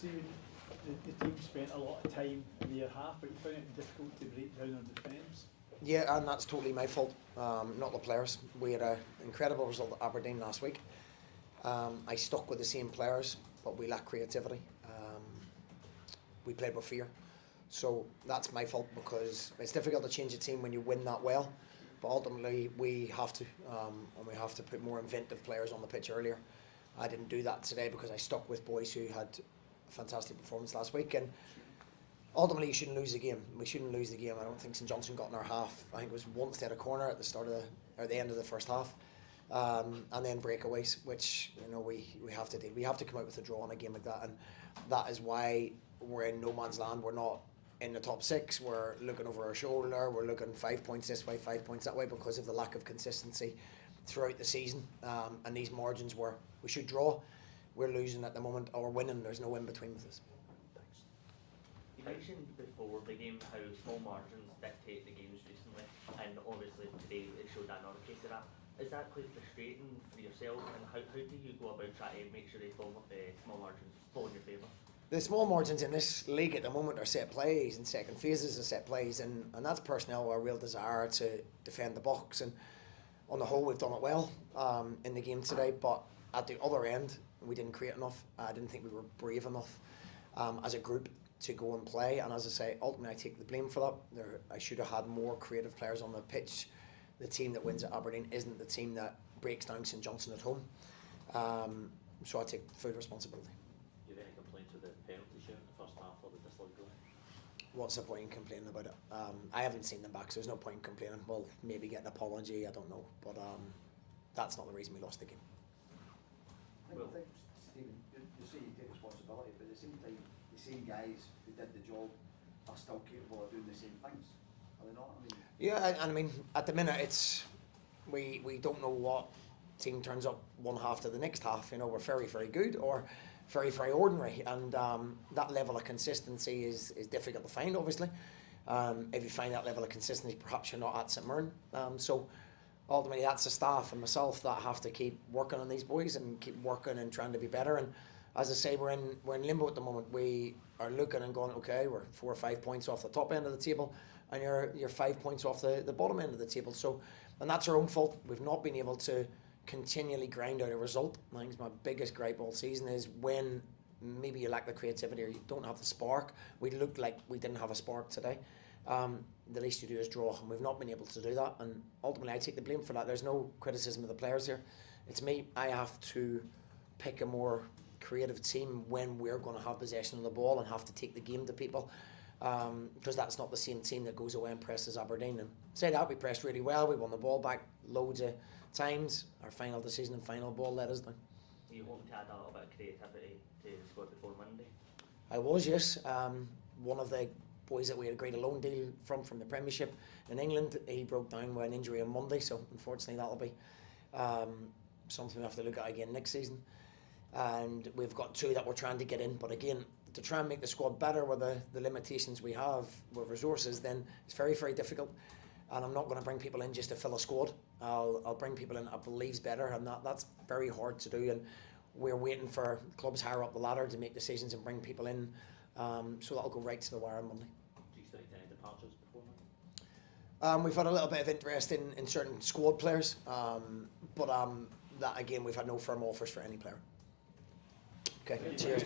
See, the team spent a lot of time in the year half, but you found it difficult to break down on defence. Yeah, and that's totally my fault, not the players. We had an incredible result at Aberdeen last week. I stuck with the same players, but we lacked creativity. We played with fear. So that's my fault, because it's difficult to change a team when you win that well. But ultimately, we have to, and we have to put more inventive players on the pitch earlier. I didn't do that today because I stuck with boys who had a fantastic performance last week. And ultimately, you shouldn't lose the game. We shouldn't lose the game. I don't think St Johnstone got in our half. I think it was once they had a corner at the start of or the end of the first half, and then breakaways, which we have to do. We have to come out with a draw in a game like that, and that is why we're in no man's land. We're not in the top six. We're looking over our shoulder. We're looking 5 points this way, 5 points that way, because of the lack of consistency throughout the season, and these margins where we should draw, we're losing at the moment, or winning. There's no in between with us. You mentioned before the game how small margins dictate the games recently, and obviously today it showed that not a case of that. Is that quite frustrating for yourself, and how do you go about trying to make sure they fall small margins fall in your favour? The small margins in this league at the moment are set plays and second phases of set plays, and that's personnel with a real desire to defend the box. And on the whole, we've done it well in the game today, but at the other end, we didn't create enough. I didn't think we were brave enough as a group to go and play. And as I say, ultimately I take the blame for that. I should have had more creative players on the pitch. The team that wins at Aberdeen isn't the team that breaks down St Johnstone at home. So I take full responsibility. Do you have any complaints with the penalty shoot in the first half or the disallowed goal? What's the point in complaining about it? I haven't seen them back, so there's no point in complaining. We'll maybe get an apology, I don't know. But that's not the reason we lost the game. I think Stephen, you say you take responsibility, but at the same time, the same guys who did the job are still capable of doing the same things. Are they not? Yeah, and I mean, at the minute, it's we don't know what team turns up one half to the next half. We're very, very good or very, very ordinary, and that level of consistency is difficult to find, obviously. If you find that level of consistency, perhaps you're not at St Mirren. So ultimately, that's the staff and myself that have to keep working on these boys and keep working and trying to be better. And as I say, we're in limbo at the moment. We are looking and going, okay, we're 4 or 5 points off the top end of the table, and you're 5 points off the bottom end of the table. So, and that's our own fault. We've not been able to continually grind out a result. I think it's my biggest gripe all season is when maybe you lack the creativity or you don't have the spark. We looked like we didn't have a spark today. The least you do is draw, and we've not been able to do that, and ultimately I take the blame for that. There's no criticism of the players here. It's me. I have to pick a more creative team when we're going to have possession of the ball and have to take the game to people, because that's not the same team that goes away and presses Aberdeen. And say that, we pressed really well, we won the ball back loads of times. Our final decision and final ball let us down. Are you hoping to add a little bit of creativity to the squad before Monday? I was, yes. One of the boys that we had agreed a loan deal from the Premiership in England, he broke down with an injury on Monday, so unfortunately that'll be something we have to look at again next season. And we've got 2 that we're trying to get in, but again, to try and make the squad better with the limitations we have with resources, then it's very, very difficult. And I'm not going to bring people in just to fill a squad. I'll bring people in I believe's better, and that's very hard to do. And we're waiting for clubs higher up the ladder to make decisions and bring people in, so that'll go right to the wire on Monday. Do you expect any departures before Monday? We've had a little bit of interest in certain squad players, but that again, we've had no firm offers for any player. Okay, cheers.